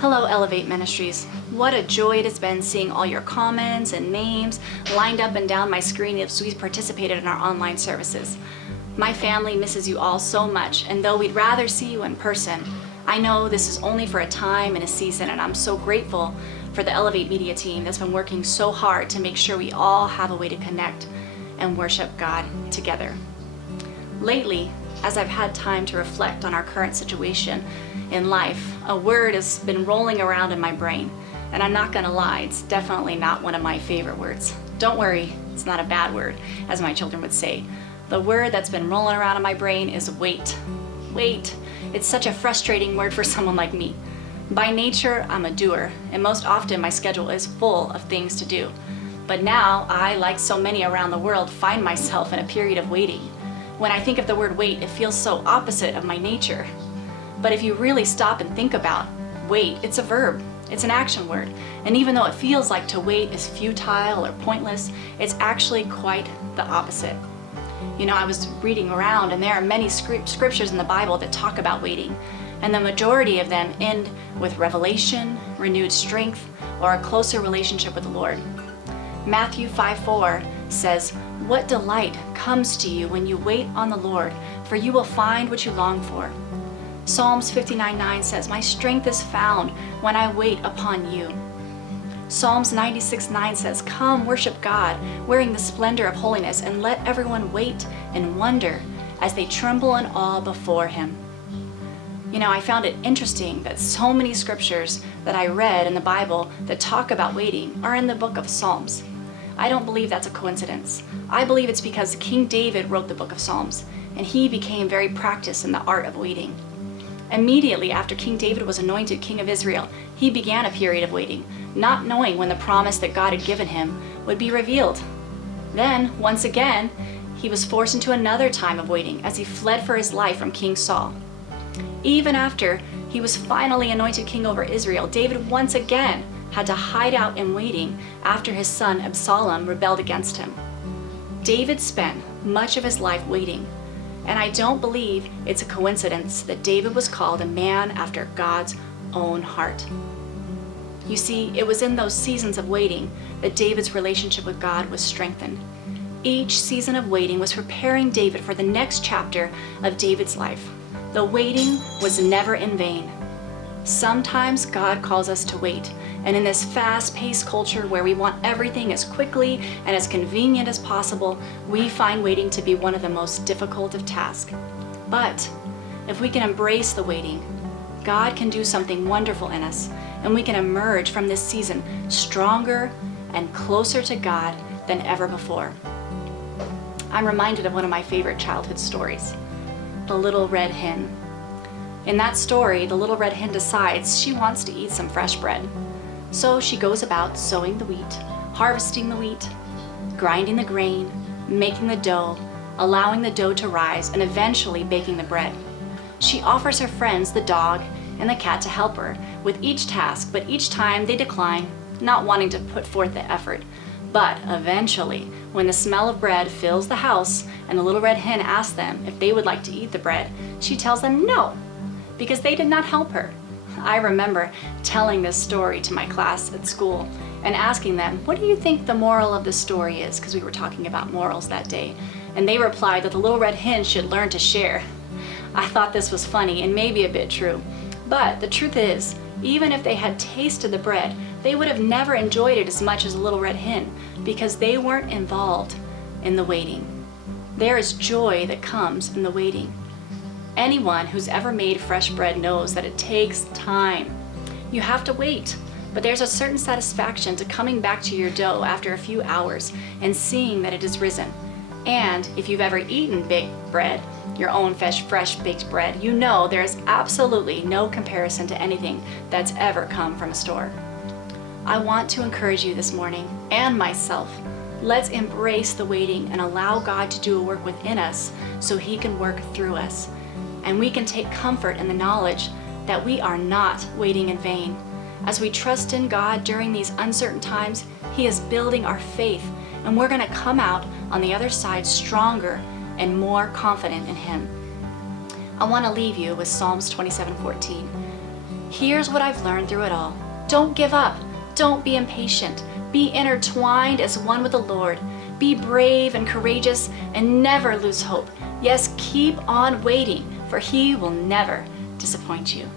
Hello, Elevate Ministries. What a joy it has been seeing all your comments and names lined up and down my screen as we participated in our online services. My family misses you all so much, and though we'd rather see you in person, I know this is only for a time and a season, and I'm so grateful for the Elevate Media team that's been working so hard to make sure we all have a way to connect and worship God together. Lately, as I've had time to reflect on our current situation in life, a word has been rolling around in my brain. And I'm not gonna lie, it's definitely not one of my favorite words. Don't worry, it's not a bad word, as my children would say. The word that's been rolling around in my brain is wait. Wait. It's such a frustrating word for someone like me. By nature, I'm a doer, and most often my schedule is full of things to do. But now, I, like so many around the world, find myself in a period of waiting. When I think of the word wait, it feels so opposite of my nature. But if you really stop and think about wait, it's a verb, it's an action word. And even though it feels like to wait is futile or pointless, it's actually quite the opposite. You know, I was reading around and there are many scriptures in the Bible that talk about waiting. And the majority of them end with revelation, renewed strength, or a closer relationship with the Lord. Matthew 5:4 says, "What delight comes to you when you wait on the Lord, for you will find what you long for." Psalms 59:9 says, "My strength is found when I wait upon you." Psalms 96:9 says, "Come, worship God, wearing the splendor of holiness, and let everyone wait and wonder as they tremble in awe before Him." You know, I found it interesting that so many scriptures that I read in the Bible that talk about waiting are in the book of Psalms. I don't believe that's a coincidence. I believe it's because King David wrote the book of Psalms, and he became very practiced in the art of waiting. Immediately after King David was anointed king of Israel, he began a period of waiting, not knowing when the promise that God had given him would be revealed. Then, once again, he was forced into another time of waiting as he fled for his life from King Saul. Even after he was finally anointed king over Israel, David once again had to hide out in waiting after his son Absalom rebelled against him. David spent much of his life waiting, and I don't believe it's a coincidence that David was called a man after God's own heart. You see, it was in those seasons of waiting that David's relationship with God was strengthened. Each season of waiting was preparing David for the next chapter of David's life. The waiting was never in vain. Sometimes God calls us to wait, and in this fast-paced culture where we want everything as quickly and as convenient as possible, we find waiting to be one of the most difficult of tasks. But if we can embrace the waiting, God can do something wonderful in us, and we can emerge from this season stronger and closer to God than ever before. I'm reminded of one of my favorite childhood stories, The Little Red Hen. In that story, the little red hen decides she wants to eat some fresh bread. So she goes about sowing the wheat, harvesting the wheat, grinding the grain, making the dough, allowing the dough to rise, and eventually baking the bread. She offers her friends, the dog and the cat, to help her with each task, but each time they decline, not wanting to put forth the effort. But eventually, when the smell of bread fills the house and the little red hen asks them if they would like to eat the bread, she tells them no, because they did not help her. I remember telling this story to my class at school and asking them, "What do you think the moral of the story is?" Because we were talking about morals that day. And they replied that the little red hen should learn to share. I thought this was funny and maybe a bit true. But the truth is, even if they had tasted the bread, they would have never enjoyed it as much as the little red hen because they weren't involved in the waiting. There is joy that comes in the waiting. Anyone who's ever made fresh bread knows that it takes time. You have to wait, but there's a certain satisfaction to coming back to your dough after a few hours and seeing that it has risen. And if you've ever eaten baked bread, your own fresh baked bread, you know there is absolutely no comparison to anything that's ever come from a store. I want to encourage you this morning, and myself, let's embrace the waiting and allow God to do a work within us so He can work through us. And we can take comfort in the knowledge that we are not waiting in vain. As we trust in God during these uncertain times, He is building our faith, and we're going to come out on the other side stronger and more confident in Him. I want to leave you with Psalms 27:14. Here's what I've learned through it all. Don't give up. Don't be impatient. Be intertwined as one with the Lord. Be brave and courageous and never lose hope. Yes, keep on waiting, for He will never disappoint you.